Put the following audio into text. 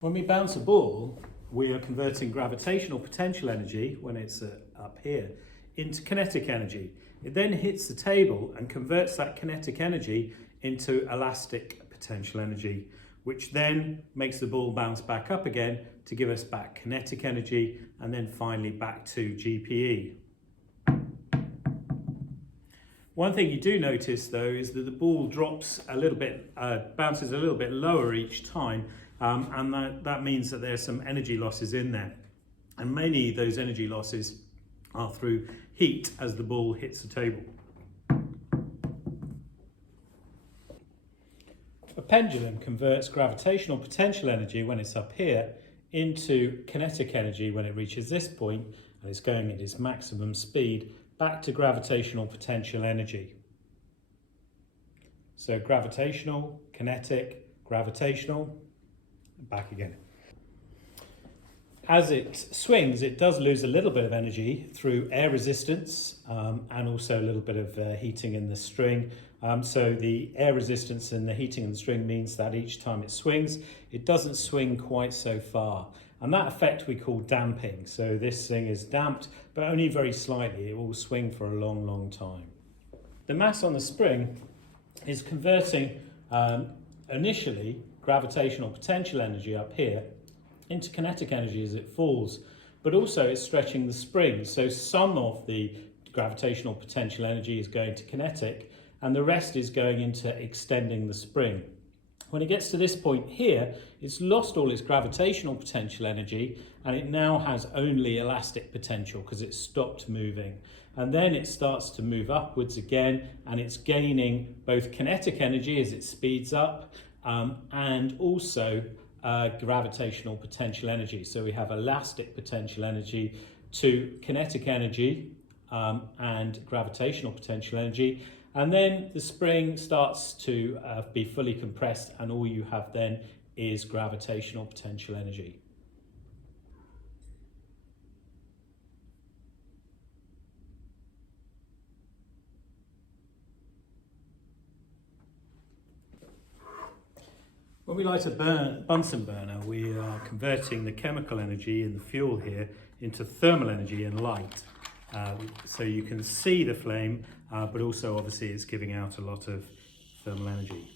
When we bounce a ball, we are converting gravitational potential energy, when it's up here, into kinetic energy. It then hits the table and converts that kinetic energy into elastic potential energy, which then makes the ball bounce back up again to give us back kinetic energy, and then finally back to GPE. One thing you do notice though is that the ball drops a little bit, bounces a little bit lower each time, and that means that there's some energy losses in there. And many of those energy losses are through heat as the ball hits the table. A pendulum converts gravitational potential energy when it's up here into kinetic energy when it reaches this point and it's going at its maximum speed back to gravitational potential energy. So gravitational, kinetic, gravitational, back again. As it swings, it does lose a little bit of energy through air resistance and also a little bit of heating in the string. So the air resistance and the heating in the string means that each time it swings, it doesn't swing quite so far. And that effect we call damping. So this thing is damped, but only very slightly. It will swing for a long, long time. The mass on the spring is converting initially gravitational potential energy up here into kinetic energy as it falls, but also it's stretching the spring. So some of the gravitational potential energy is going to kinetic and the rest is going into extending the spring. When it gets to this point here, it's lost all its gravitational potential energy and it now has only elastic potential because it's stopped moving. And then it starts to move upwards again and it's gaining both kinetic energy as it speeds up and also gravitational potential energy. So we have elastic potential energy to kinetic energy and gravitational potential energy. And then the spring starts to be fully compressed and all you have then is gravitational potential energy. When we light a Bunsen burner, we are converting the chemical energy in the fuel here into thermal energy and light. So you can see the flame, but also obviously it's giving out a lot of thermal energy.